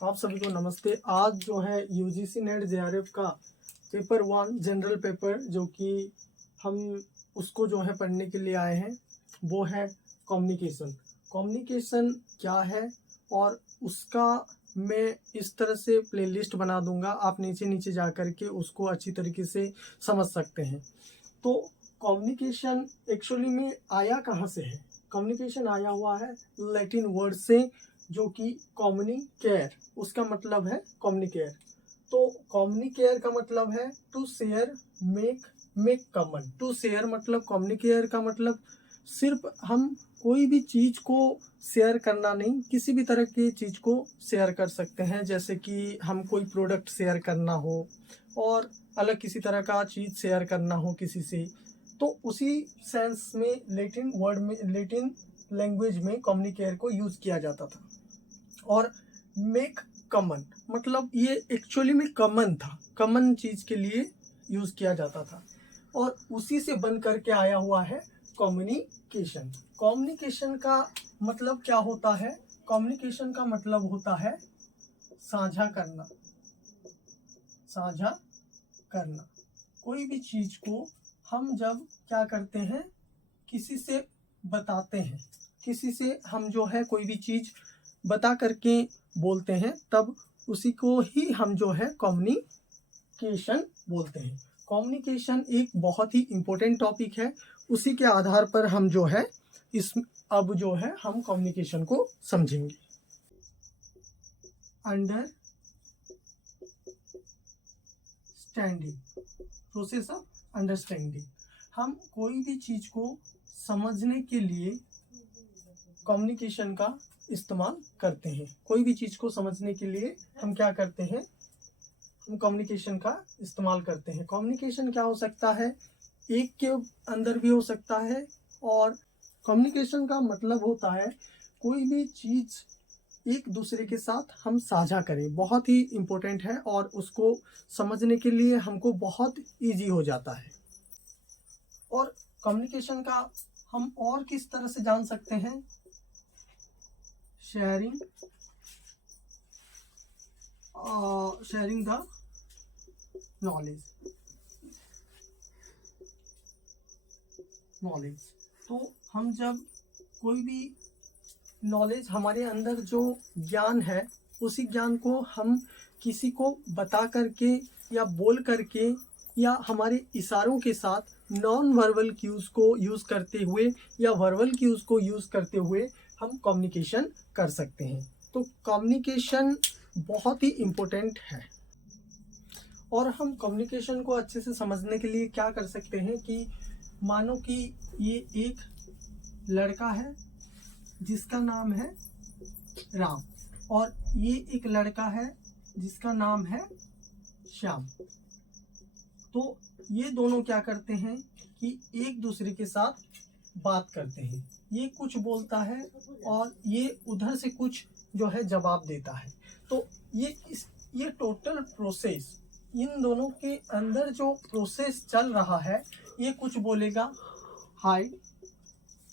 आप सभी को नमस्ते। आज जो है यूजीसी नेट जेआरएफ का पेपर 1 जनरल पेपर जो कि हम उसको जो है पढ़ने के लिए आए हैं वो है कम्युनिकेशन। कम्युनिकेशन क्या है और उसका मैं इस तरह से प्लेलिस्ट बना दूंगा, आप नीचे नीचे जा कर के उसको अच्छी तरीके से समझ सकते हैं। तो कम्युनिकेशन एक्चुअली में आया कहाँ से है? कम्युनिकेशन आया हुआ है लैटिन वर्ड से जो कि कम्युनिकेयर, उसका मतलब है कम्युनिकेयर। तो कम्युनिकेयर का मतलब है to share, make common. To share मतलब कम्युनिकेयर का मतलब सिर्फ हम कोई भी चीज़ को शेयर करना नहीं, किसी भी तरह की चीज़ को शेयर कर सकते हैं। जैसे कि हम कोई प्रोडक्ट शेयर करना हो और अलग किसी तरह का चीज़ शेयर करना हो किसी से, तो उसी सेंस में लैटिन वर्ड में, लैटिन लैंग्वेज में कम्युनिकेयर को यूज़ किया जाता था। और मेक कॉमन मतलब ये एक्चुअली में कॉमन था, कॉमन चीज़ के लिए यूज़ किया जाता था और उसी से बन करके आया हुआ है कम्युनिकेशन। कम्युनिकेशन का मतलब क्या होता है? कम्युनिकेशन का मतलब होता है साझा करना। साझा करना कोई भी चीज़ को हम जब क्या करते हैं, किसी से बताते हैं, किसी से हम जो है कोई भी चीज़ बता करके बोलते हैं, तब उसी को ही हम जो है कम्युनिकेशन बोलते हैं। कम्युनिकेशन एक बहुत ही इम्पोर्टेंट टॉपिक है, उसी के आधार पर हम जो है अब जो है हम कम्युनिकेशन को समझेंगे। Understanding, process of understanding. हम कोई भी चीज़ को समझने के लिए कम्युनिकेशन का इस्तेमाल करते हैं। कोई भी चीज़ को समझने के लिए हम क्या करते हैं? हम कम्युनिकेशन का इस्तेमाल करते हैं। कम्युनिकेशन क्या हो सकता है? एक के अंदर भी हो सकता है। और कम्युनिकेशन का मतलब होता है कोई भी चीज़ एक दूसरे के साथ हम साझा करें, बहुत ही इम्पोर्टेंट है और उसको समझने के लिए हमको बहुत इजी हो जाता है। और कम्युनिकेशन का हम और किस तरह से जान सकते हैं? Sharing the knowledge. तो हम जब कोई भी नॉलेज, हमारे अंदर जो ज्ञान है, उसी ज्ञान को हम किसी को बता करके या बोल करके या हमारे इशारों के साथ नॉन वर्बल क्यूज़ को यूज़ करते हुए या वर्बल क्यूज़ को यूज़ करते हुए हम कम्युनिकेशन कर सकते हैं। तो कम्युनिकेशन बहुत ही इम्पोर्टेंट है। और हम कम्युनिकेशन को अच्छे से समझने के लिए क्या कर सकते हैं कि मानो कि ये एक लड़का है जिसका नाम है राम और ये एक लड़का है जिसका नाम है श्याम। तो ये दोनों क्या करते हैं कि एक दूसरे के साथ बात करते हैं। ये कुछ बोलता है और ये उधर से कुछ जो है जवाब देता है। तो ये टोटल प्रोसेस, इन दोनों के अंदर जो प्रोसेस चल रहा है, ये कुछ बोलेगा हाय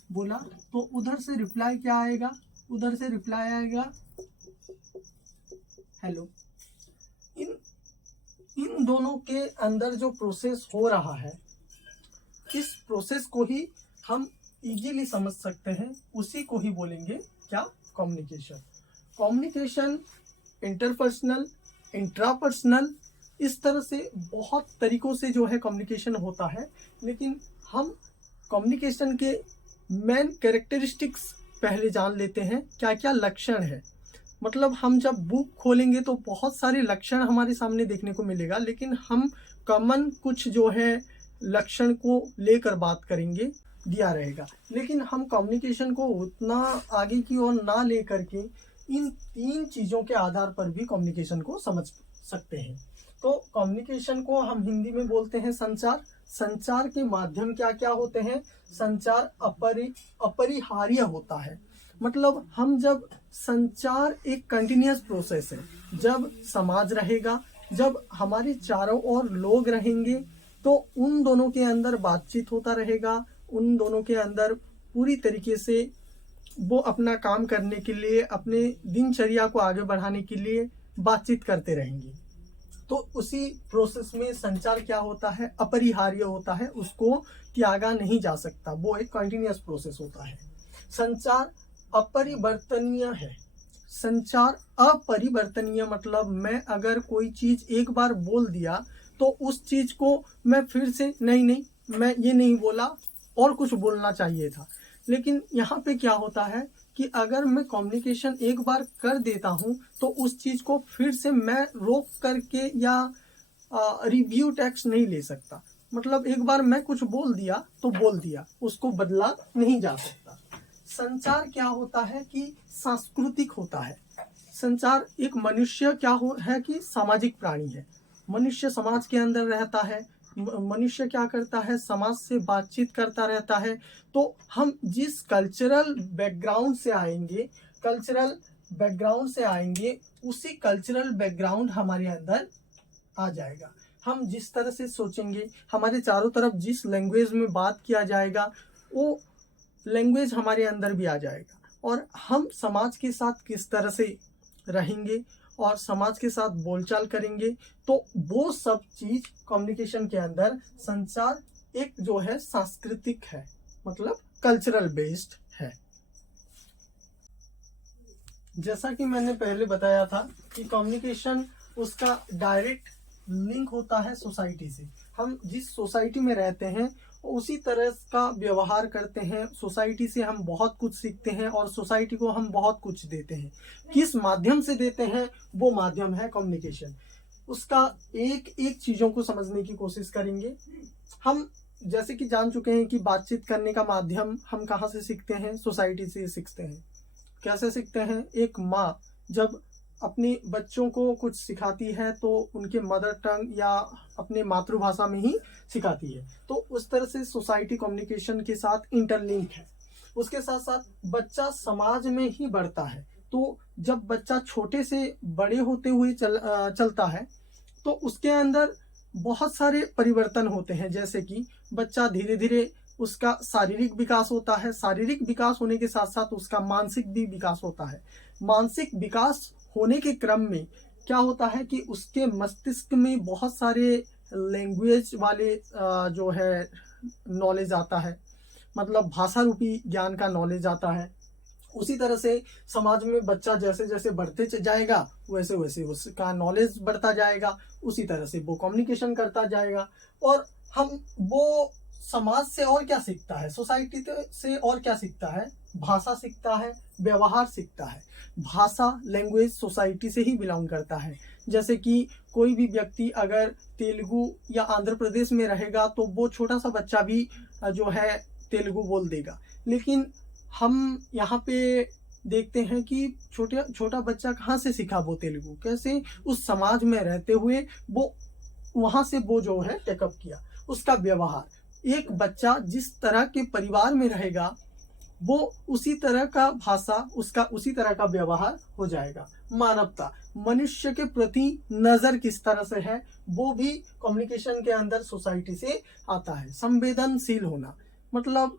बोला तो उधर से रिप्लाई क्या आएगा? उधर से रिप्लाई आएगा हेलो। इन दोनों के अंदर जो प्रोसेस हो रहा है, इस प्रोसेस को ही हम इजीली समझ सकते हैं, उसी को ही बोलेंगे क्या? कम्युनिकेशन। कम्युनिकेशन इंटरपर्सनल, इंट्रापर्सनल, इस तरह से बहुत तरीकों से जो है कम्युनिकेशन होता है। लेकिन हम कम्युनिकेशन के मेन कैरेक्टरिस्टिक्स पहले जान लेते हैं, क्या क्या लक्षण है। मतलब हम जब बुक खोलेंगे तो बहुत सारे लक्षण हमारे सामने देखने को मिलेगा, लेकिन हम कॉमन कुछ जो है लक्षण को लेकर बात करेंगे, दिया रहेगा। लेकिन हम कम्युनिकेशन को उतना आगे की ओर ना लेकर के इन 3 चीज़ों के आधार पर भी कम्युनिकेशन को समझ सकते हैं। तो कम्युनिकेशन को हम हिंदी में बोलते हैं संचार। संचार के माध्यम क्या क्या होते हैं? संचार अपरिहार्य होता है। मतलब हम जब संचार एक कंटिन्यूअस प्रोसेस है, जब समाज रहेगा, जब हमारे चारों ओर लोग रहेंगे, तो उन दोनों के अंदर बातचीत होता रहेगा, उन दोनों के अंदर पूरी तरीके से वो अपना काम करने के लिए, अपने दिनचर्या को आगे बढ़ाने के लिए बातचीत करते रहेंगे। तो उसी प्रोसेस में संचार क्या होता है, अपरिहार्य होता है, उसको त्यागा नहीं जा सकता, वो एक कंटिन्यूअस प्रोसेस होता है। संचार अपरिवर्तनीय है। संचार अपरिवर्तनीय मतलब मैं अगर कोई चीज एक बार बोल दिया तो उस चीज को मैं फिर से नहीं मैं ये नहीं बोला और कुछ बोलना चाहिए था। लेकिन यहाँ पे क्या होता है कि अगर मैं कम्युनिकेशन एक बार कर देता हूँ तो उस चीज को फिर से मैं रोक करके या रिव्यू टैक्स नहीं ले सकता। मतलब एक बार मैं कुछ बोल दिया तो बोल दिया, उसको बदला नहीं जा सकता। संचार क्या होता है कि सांस्कृतिक होता है। संचार एक मनुष्य क्या है कि सामाजिक प्राणी है। मनुष्य समाज के अंदर रहता है। मनुष्य क्या करता है, समाज से बातचीत करता रहता है। तो हम जिस कल्चरल बैकग्राउंड से आएंगे उसी कल्चरल बैकग्राउंड हमारे अंदर आ जाएगा। हम जिस तरह से सोचेंगे, हमारे चारों तरफ जिस लैंग्वेज में बात किया जाएगा वो लैंग्वेज हमारे अंदर भी आ जाएगा। और हम समाज के साथ किस तरह से रहेंगे और समाज के साथ बोलचाल करेंगे, तो वो सब चीज कम्युनिकेशन के अंदर संचार एक जो है सांस्कृतिक है, मतलब कल्चरल बेस्ड है। जैसा कि मैंने पहले बताया था कि कम्युनिकेशन उसका डायरेक्ट लिंक होता है सोसाइटी से। हम जिस सोसाइटी में रहते हैं उसी तरह का व्यवहार करते हैं। सोसाइटी से हम बहुत कुछ सीखते हैं और सोसाइटी को हम बहुत कुछ देते हैं। किस माध्यम से देते हैं, वो माध्यम है कम्युनिकेशन। उसका एक एक चीजों को समझने की कोशिश करेंगे। हम जैसे कि जान चुके हैं कि बातचीत करने का माध्यम हम कहाँ से सीखते हैं, सोसाइटी से सीखते हैं। कैसे सीखते हैं, एक माँ जब अपने बच्चों को कुछ सिखाती है तो उनके मदर टंग या अपने मातृभाषा में ही सिखाती है। तो उस तरह से सोसाइटी कम्युनिकेशन के साथ इंटरलिंक है। उसके साथ साथ बच्चा समाज में ही बढ़ता है। तो जब बच्चा छोटे से बड़े होते हुए चलता है तो उसके अंदर बहुत सारे परिवर्तन होते हैं। जैसे कि बच्चा धीरे धीरे उसका शारीरिक विकास होता है। शारीरिक विकास होने के साथ साथ उसका मानसिक भी विकास होता है। मानसिक विकास होने के क्रम में क्या होता है कि उसके मस्तिष्क में बहुत सारे लैंग्वेज वाले जो है नॉलेज आता है, मतलब भाषा रूपी ज्ञान का नॉलेज आता है। उसी तरह से समाज में बच्चा जैसे जैसे बढ़ते जाएगा वैसे वैसे उसका नॉलेज बढ़ता जाएगा। उसी तरह से वो कम्युनिकेशन करता जाएगा। और हम वो समाज से और क्या सीखता है, सोसाइटी से और क्या सीखता है, भाषा सीखता है, व्यवहार सीखता है। भाषा लैंग्वेज सोसाइटी से ही बिलोंग करता है। जैसे कि कोई भी व्यक्ति अगर तेलुगु या आंध्र प्रदेश में रहेगा तो वो छोटा सा बच्चा भी जो है तेलुगु बोल देगा। लेकिन हम यहाँ पे देखते हैं कि छोटा बच्चा कहाँ से सीखा वो तेलुगु, कैसे उस समाज में रहते हुए वो वहाँ से वो जो है टेकअप किया। उसका व्यवहार, एक बच्चा जिस तरह के परिवार में रहेगा वो उसी तरह का भाषा, उसका उसी तरह का व्यवहार हो जाएगा। मानवता, मनुष्य के प्रति नजर किस तरह से है, वो भी कम्युनिकेशन के अंदर सोसाइटी से आता है। संवेदनशील होना, मतलब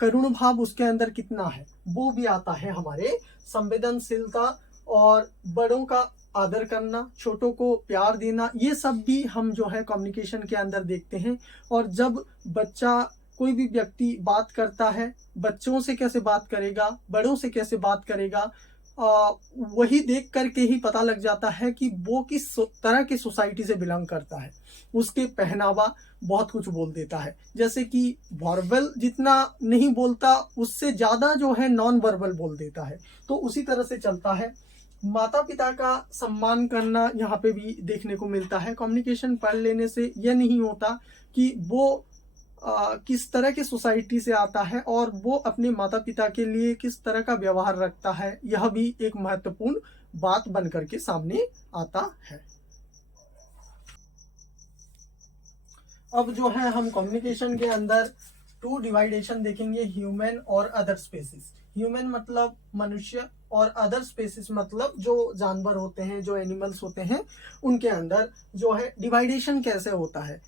करुण भाव उसके अंदर कितना है, वो भी आता है हमारे संवेदनशीलता। और बड़ों का आदर करना, छोटों को प्यार देना, ये सब भी हम जो है कम्युनिकेशन के अंदर देखते हैं। और जब बच्चा, कोई भी व्यक्ति बात करता है, बच्चों से कैसे बात करेगा, बड़ों से कैसे बात करेगा, वही देख करके ही पता लग जाता है कि वो किस तरह की सोसाइटी से बिलोंग करता है। उसके पहनावा बहुत कुछ बोल देता है। जैसे कि वर्बल जितना नहीं बोलता उससे ज़्यादा जो है नॉन वर्बल बोल देता है। तो उसी तरह से चलता है। माता पिता का सम्मान करना यहाँ पे भी देखने को मिलता है। कम्युनिकेशन पढ़ लेने से यह नहीं होता कि वो किस तरह की सोसाइटी से आता है और वो अपने माता पिता के लिए किस तरह का व्यवहार रखता है, यह भी एक महत्वपूर्ण बात बनकर के सामने आता है। अब जो है हम कम्युनिकेशन के अंदर टू डिवाइडेशन देखेंगे, ह्यूमन और अदर स्पेसीज। ह्यूमन मतलब मनुष्य और अदर स्पेसीज मतलब जो जानवर होते हैं, जो एनिमल्स होते हैं, उनके अंदर जो है डिवाइडेशन कैसे होता है।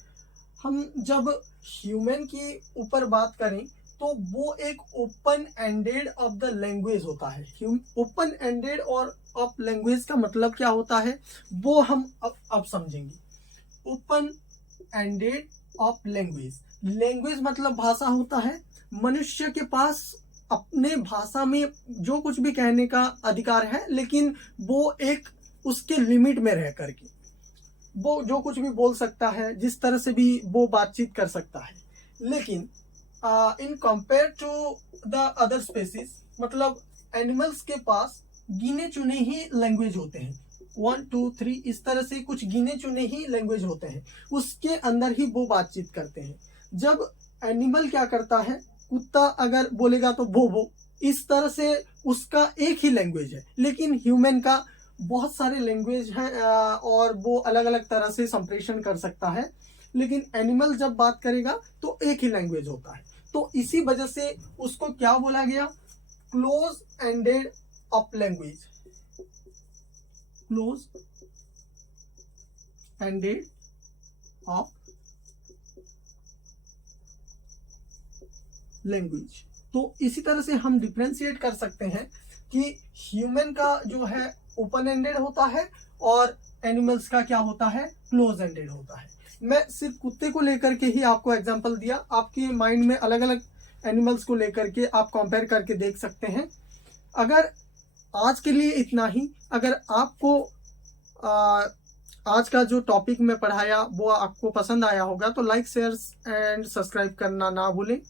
हम जब ह्यूमन की ऊपर बात करें तो वो एक open ended of the language होता है। ओपन एंडेड और ऑफ लैंग्वेज का मतलब क्या होता है वो हम अब समझेंगे। Open ended of language, language मतलब भाषा होता है। मनुष्य के पास अपने भाषा में जो कुछ भी कहने का अधिकार है, लेकिन वो एक उसके लिमिट में रह करके वो जो कुछ भी बोल सकता है, जिस तरह से भी वो बातचीत कर सकता है। लेकिन in compare to the other species, मतलब एनिमल्स के पास गिने चुने ही लैंग्वेज होते हैं, 1 2 3 इस तरह से कुछ गिने चुने ही लैंग्वेज होते हैं, उसके अंदर ही वो बातचीत करते हैं। जब एनिमल क्या करता है, कुत्ता अगर बोलेगा तो वो इस तरह से उसका एक ही लैंग्वेज है। लेकिन ह्यूमन का बहुत सारे लैंग्वेज हैं और वो अलग अलग तरह से संप्रेषण कर सकता है। लेकिन एनिमल जब बात करेगा तो एक ही लैंग्वेज होता है। तो इसी वजह से उसको क्या बोला गया, close ended of language, close ended of language. तो इसी तरह से हम डिफ्रेंशिएट कर सकते हैं कि ह्यूमन का जो है ओपन एंडेड होता है और एनिमल्स का क्या होता है, क्लोज एंडेड होता है। मैं सिर्फ कुत्ते को लेकर के ही आपको एग्जांपल दिया, आपके माइंड में अलग अलग एनिमल्स को लेकर के आप कंपेयर करके देख सकते हैं। अगर आज के लिए इतना ही, अगर आपको आज का जो टॉपिक मैं पढ़ाया वो आपको पसंद आया होगा तो लाइक शेयर एंड सब्सक्राइब करना ना भूलें।